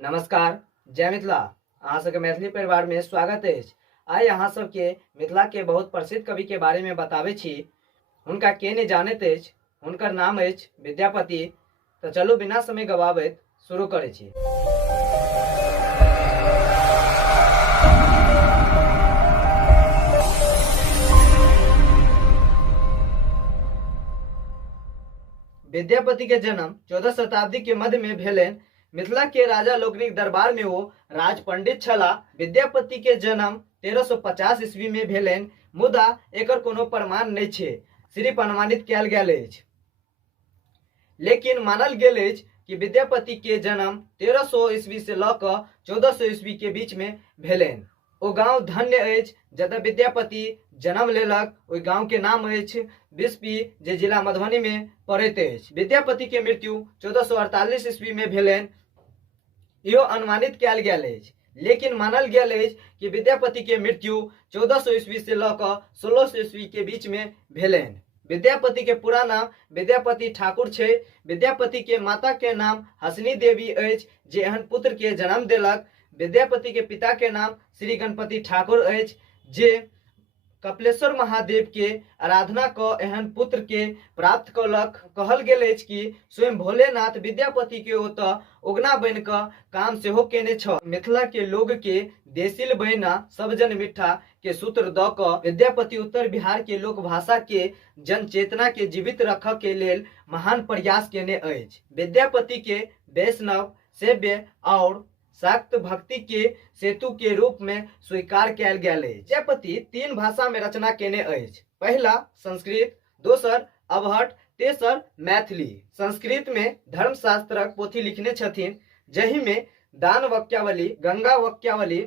नमस्कार, जय मिथिला। अहाँ सबके मैथिली परिवार में स्वागत है। आइ अहाँ सबके मिथिला के बहुत प्रसिद्ध कवि के बारे में बताबै छी। हुनका के नहीं जानैत अछि, हुनकर नाम अछि विद्यापति। तो चलू बिना समय गवाबैत शुरू करै छी। विद्यापति के जन्म 14 शताब्दी के मध्य में भेलनि। मिथिला के राजा लोकनिक दरबार में वो राज पंडित छला। विद्यापति के जन्म 1350 ईस्वी में भेलनि, मुदा एकर कोनो प्रमाण नहीं छे, सिर्फ अनुमानित कयल गेल अछि। लेकिन मानल गेल अछि कि विद्यापति के जन्म 1300 ईस्वी से लऽ कऽ 1400 ईस्वी के बीच में भेलनि। ओ गांव धन्य अछि जतऽ विद्यापति जन्म लेलक। ओहि गांव के नाम अछि बिस्फी, जे जिला मधुबनी में पड़ैत अछि। विद्यापति के मृत्यु 1448 ईस्वी में भेलनि। इहो अनुमानित कयल गेल अछि, लेकिन मानल गेल अछि कि विद्यापति के मृत्यु 1400 ईस्वी से लऽ कऽ 1600 ईस्वी के बीच में भेलनि। विद्यापति के पूरा नाम विद्यापति ठाकुर छे। विद्यापति के माता के नाम हसनी देवी अछि, जे एहन पुत्र के जन्म देलक। विद्यापति के पिता के नाम श्री गणपति ठाकुर अछि, जे कपिलेश्वर महादेव के आराधना क एहन पुत्र के प्राप्त कलक। कहल गेल अछि कि स्वयं भोलेनाथ विद्यापति के ओतऽ उगना बनि क काम सेहो केने छ। मिथिला के लोग के देसिल बहिना सब जन मिठा के सूत्र द क विद्यापति उत्तर बिहार के लोक भाषा के जन चेतना के जीवित रखऽ के लेल महान प्रयास केने अछि। विद्यापति के वैष्णव, शैव और शाक्त भक्ति के सेतु के रूप में स्वीकार कयल गेल अछि। विद्यापति 3 भाषा में रचना केने अछि। पहला संस्कृत, दोसर अबहट, तेसर मैथिली। संस्कृत में धर्मशास्त्रक पोथी लिखने छथिन, जहि में दान वाक्यावली, गंगा वाक्यावली,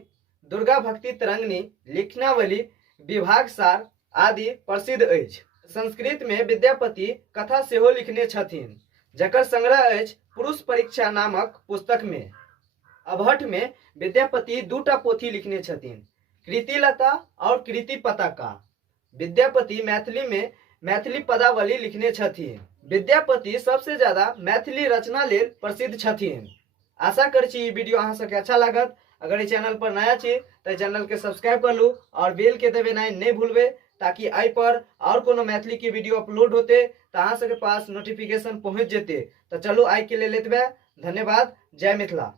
दुर्गा भक्ति तरंगिणी, लिखनावली, विभाग सार आदि प्रसिद्ध अछि। संस्कृत में विद्यापति कथा सेहो लिखने छथिन, जकर संग्रह अछि पुरुष परीक्षा नामक पुस्तक में। अबहट में विद्यापति 2टा पोथी लिखने छथिन, कृतिलता और कृति पताका। विद्यापति मैथिली में मैथिली पदावली लिखने छथिन। विद्यापति सबसे ज्यादा मैथिली रचना लेल प्रसिद्ध छथिन। आशा करै छी ई वीडियो अहाँ सबके अच्छा लागत। अगर ई चैनल पर नया छी तो चैनल के सब्सक्राइब कर लू और बेल के दबेनाइ नहीं भूलबे, ताकि आई पर और कोनो मैथिली के वीडियो अपलोड होते तो अहाँ सबके पास नोटिफिकेशन पहुंच जेते। तो चलू आई के लेल एतबे। धन्यवाद। जय मिथिला।